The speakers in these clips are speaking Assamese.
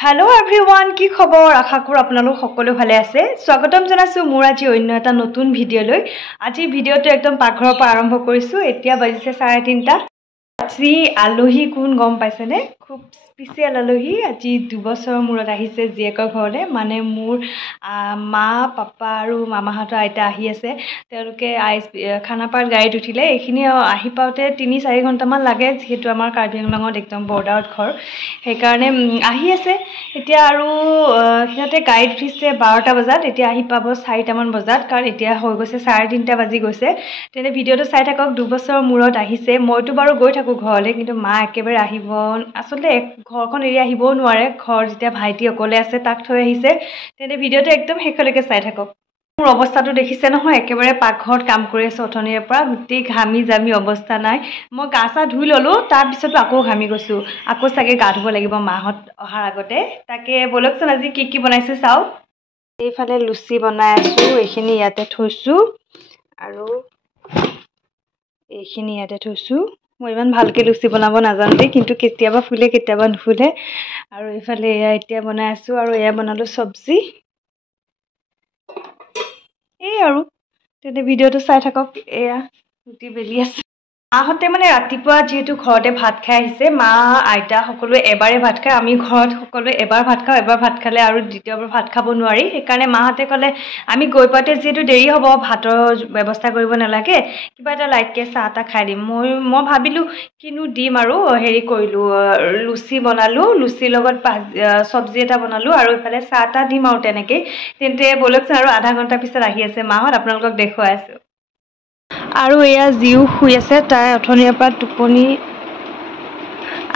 Hello everyone, কি খবৰ আশা কৰো আপোনালোক সকলো ভালে আছে স্বাগতম জনাইছো মোৰ আজি অন্য এটা নতুন ভিডিও লৈ আজি ভিডিওটো একদম পাকঘৰৰ পৰা আৰম্ভ কৰিছো এতিয়া বাজিছে 3:30 আজি আলহী কোন গম পাইছে নে খুব স্পেশাল আলহী আজি 2 বছৰৰ মূৰত আহিছে জিয়েকৰ ঘৰলে মানে মোৰ মা পাপা আৰু মামাহঁতৰ আইতা আহি আছে তেওঁলোকে খানাপাৰ গাড়ীত উঠিলে এইখিনি আহি পাওতে 3-4 ঘণ্টা মান লাগে যেহেতু আমাৰ কাৰ্বি আংলঙত একদম বৰ্ডাৰত ঘৰ সেইকাৰণে আহি আছে এতিয়া আৰু সিহঁতে গাড়ীত উঠিছে 12টা বজাত এতিয়া আহি পাব 4টা মান বজাত কাৰণ এতিয়া হৈ গৈছে 3:30 বাজি গৈছে তেনে ভিডিওটো চাই থাকক 2 বছৰৰ মূৰত আহিছে মইতো বাৰু গৈ থাকো ঘৰলে কিন্তু মা একেবাৰে আহিব আসলে ঘৰখন এৰি আহিবও নোৱাৰে ঘৰ যেতিয়া ভাইটি অকলে আছে তাক থৈ আহিছে তেনে ভিডিওটো একদম শেষলৈকে চাই থাকক মোৰ অৱস্থাটো দেখিছে নহয় একেবাৰে পাকঘৰত কাম কৰি আছে অথনিৰ পৰা গুটি ঘামি জামি অৱস্থা নাই মই গাছা ধুই ললো তাৰ পিছতো আকৌ ঘামি গৈছো আকৌ সাগে গা ধুব লাগিব মাহত অহাৰ আগতে তাকে বলকচোন আজি কি বনাইছে চাও এইফালে লুচি বনাই আছো এইখিনি ইয়াতে থৈছো আৰু এইখিনি ইয়াতে থৈছো মই ইমান ভালকে লুচি বনাব নাজানো কিন্তু কেতিয়াবা ফুলে কেতিয়াবা নুফুলে আৰু এইফালে এতিয়া বনাই আছো আৰু এয়া বনালো সবজি এই আৰু তেনে ভিডিওটো চাই থাকক এয়া গুটি বেলি আছে আহতে মানে ৰাতিপুৱা যেহেতু ঘৰতে ভাত খাই আহিছে মা আইতা সকলোৱে এবাৰে ভাত খায় আমি ঘৰত সকলোৱে এবাৰ ভাত খাওঁ এবাৰ ভাত খালে আৰু দ্বিতীয়বাৰ ভাত খাব নোৱাৰি সেইকাৰণে মাহতে ক'লে আমি গৈ পাতে যেহেতু দেৰি হ'ব ভাতৰ ব্যৱস্থা কৰিব নালাগে কিবা এটা লাইটকে চাহটা খাই দিম মই ভাবিলো কিনো দিম আৰু হেৰি কৰিলো লুচি বনালো লুচিৰ লগত সবজি এটা বনালো আৰু ইফালে চাহটা দিম আৰু তেনেকে তেন্তে বলকচোন আৰু আধা ঘণ্টা পিছত আহি আছে মাহত আপোনালোকক দেখুৱাই আছো আৰু এয়া জিউ শুই আছে তাই অথনিৰ পৰা টোপনি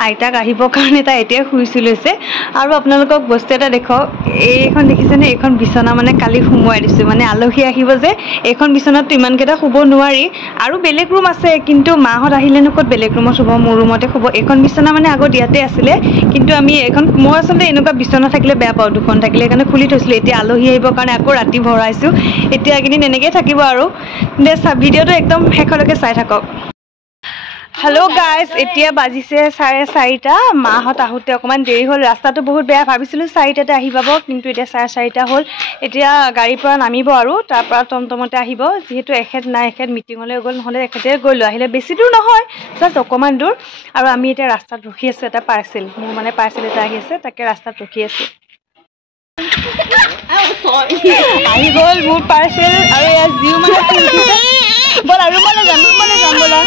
আইতাক আহিবৰ কাৰণে তাই এতিয়া শুইছি লৈছে আৰু আপোনালোকক বস্তু এটা দেখক এইখন দেখিছেনে এইখন বিছনা মানে কালি সুমুৱাই দিছো মানে আলহী আহিব যে এইখন বিছনাত ইমানকেইটা শুব নোৱাৰি আৰু বেলেগ ৰুম আছে কিন্তু মাহত আহিলেনো ক'ত বেলেগ ৰুমত শুব মোৰ ৰুমতে শুব এইখন বিছনা মানে আগত ইয়াতে আছিলে কিন্তু আমি এইখন মই আচলতে এনেকুৱা বিছনা থাকিলে বেয়া পাওঁ দুখন থাকিলে কাৰণে খুলি থৈছিলো এতিয়া আলহী আহিবৰ কাৰণে আকৌ ৰাতি ভৰাইছো এতিয়া একেদিন এনেকৈ থাকিব আৰু দে ভিডিওটো একদম শেষলৈকে চাই থাকক Hello guys, এতিয়া বাজিছে 4:30 মাহত আহোতে অকমান দেৰি হ'ল ৰাস্তাটো বহুত বেয়া ভাবিছিলো 4টাতে আহি পাব কিন্তু এতিয়া 4:30 হ'ল এতিয়া গাড়ীৰ পৰা নামিব আৰু তাৰ পৰা টমটমতে আহিব যেহেতু এখেত নাই এখেত মিটিংলৈ গ'ল নহলে এখেতে গৈ লৈ আহিলে বেছি দূৰ নহয় জাস্ট অকমান দূৰ আৰু আমি এতিয়া ৰাস্তাত ৰখি আছো এটা পাৰ্সেল মোৰ মানে পাৰ্সেল এটা আহি আছে তাকে ৰাস্তাত ৰখি আছো আহি গ'ল মোৰ পাৰ্সেল আৰু এয়া জিউ মানে বল আৰু মানে যাম বলা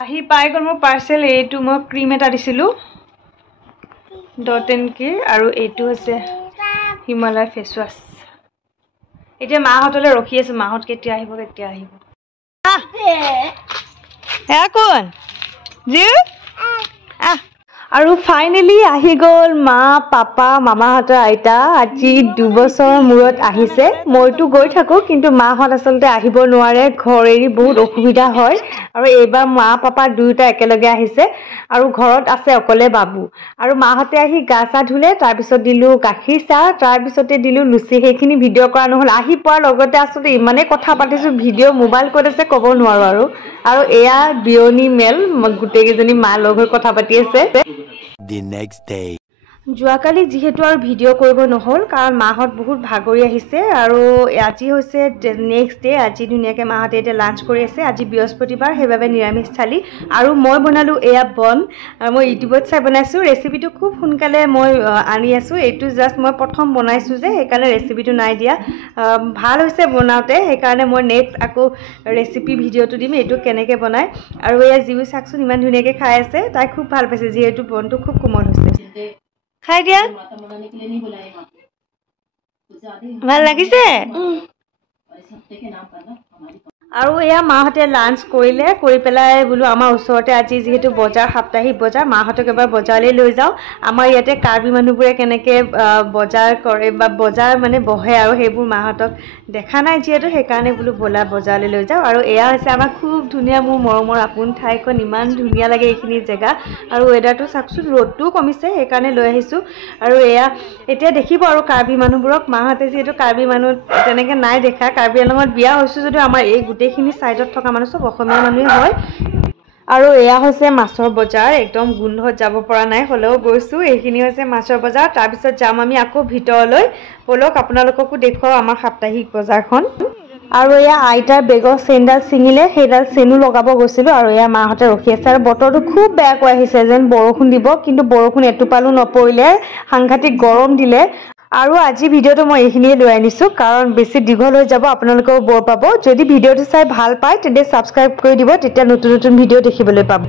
আহি পাই গ'ল মোৰ পাৰ্সেল এইটো মই ক্ৰীম এটা দিছিলো ডটেনকি আৰু এইটো হৈছে হিমালয় ফেচ ৱাশ এতিয়া মাহতলৈ ৰখি আছো মাহত কেতিয়া আহিব কোন জিউ আৰু ফাইনেলি আহি গ'ল মা পাপা মামাহঁতৰ আইতা আজি 2 বছৰৰ মূৰত আহিছে মইতো গৈ থাকো কিন্তু মাহত আচলতে আহিব নোৱাৰে ঘৰ এৰি বহুত অসুবিধা হয় আৰু এইবাৰ মা পাপা দুয়োটা একেলগে আহিছে আৰু ঘৰত আছে অকলে বাবু আৰু মাহতে আহি গা চা ধুলে তাৰ পিছত দিলো গাখীৰ চাহ তাৰ পিছতে দিলো লুচি সেইখিনি ভিডিও কৰা নহল আহি পোৱাৰ লগতে আচলতে ইমানে কথা পাতিছো ভিডিও মোবাইল ক'ত আছে ক'ব নোৱাৰো আৰু এয়া বিয়নি মেল গুটেই কেজনী মা লগ হৈ কথা পাতি আছে The next day যোৱাকালি যেহেতু আৰু ভিডিও কৰিব নহল কাৰণ মাহত বহুত ভাগৰি আহিছে আৰু আজি হৈছে নেক্সট ডে আজি ধুনীয়াকৈ মাহতে এতিয়া লাঞ্চ কৰি আছে আজি বৃহস্পতিবাৰ সেইবাবে নিৰামিষ থালি আৰু মই বনালো এয়া বন আৰু মই ইউটিউবত চাই বনাইছো ৰেচিপিটো খুব সোনকালে মই আনি আছো এইটো জাস্ট মই প্ৰথম বনাইছো যে সেইকাৰণে ৰেচিপিটো নাই দিয়া ভাল হৈছে বনাওতে সেইকাৰণে মই নেক্সট আকৌ ৰেচিপি ভিডিওটো দিম এইটো কেনেকৈ বনাই আৰু এয়া জিউ চাকচোন ইমান ধুনীয়াকৈ খাই আছে তাই খুব ভাল পাইছে যিহেতু বনটো খুব কোমল হৈছে খাই দিয়া ভাল লাগিছে আৰু এয়া মাহতে লাঞ্চ কৰিলে কৰি পেলাই বোলো আমাৰ ওচৰতে আজি যেহেতু বজাৰ সাপ্তাহিক বজাৰ মাহতক এবাৰ বজাৰলৈ লৈ যাওঁ আমাৰ ইয়াতে কাৰ্বি মানুহবোৰে কেনেকৈ বজাৰ কৰে বা বজাৰ মানে বহে আৰু সেইবোৰ মাহতক দেখা নাই যিহেতু সেইকাৰণে বোলো বলা বজাৰলৈ লৈ যাওঁ আৰু এয়া হৈছে আমাৰ খুব ধুনীয়া মোৰ মৰমৰ আপোন ঠাইখন ইমান ধুনীয়া লাগে এইখিনি জেগা আৰু ৱেডাৰটো চাকচোন ৰ'দটোও কমিছে সেইকাৰণে লৈ আহিছোঁ আৰু এয়া এতিয়া দেখিব আৰু কাৰ্বি মানুহবোৰক মাহতে যিহেতু কাৰ্বি মানুহ তেনেকৈ নাই দেখা কাৰ্বি আংলঙত বিয়া হৈছোঁ যদিও আমাৰ এই গোটেইখিনি সাইডত থকা মানুহ সব অসমীয়া মানুহে হয় আৰু এয়া হৈছে মাছৰ বজাৰ একদম গোন্ধত যাব পৰা নাই হলেও গৈছো এইখিনি হৈছে মাছৰ বজাৰ তাৰ পিছত যাম আমি আকৌ ভিতৰলৈ বলক আপোনালোককো দেখুৱাও আমাৰ সাপ্তাহিক বজাৰখন আৰু এয়া আইতাৰ বেগৰ চেইনডাল ছিঙিলে সেইডাল চেইনো লগাব গৈছিলো আৰু এয়া মাহঁতে ৰখি আছে আৰু বতৰটো খুব বেয়াকৈ আহিছে যেন বৰষুণ দিব কিন্তু বৰষুণ এটোপালো নপৰিলে সাংঘাতিক গৰম দিলে আৰু আজি ভিডিঅ'টো মই এইখিনিয়ে লৈ আনিছো কাৰণ বেছি দীঘল হৈ যাব আপোনালোকেও বৰ পাব যদি ভিডিঅ'টো চাই ভাল পায় তেন্তে সাবস্ক্ৰাইব কৰি দিব তেতিয়া নতুন নতুন ভিডিঅ' দেখিবলৈ পাব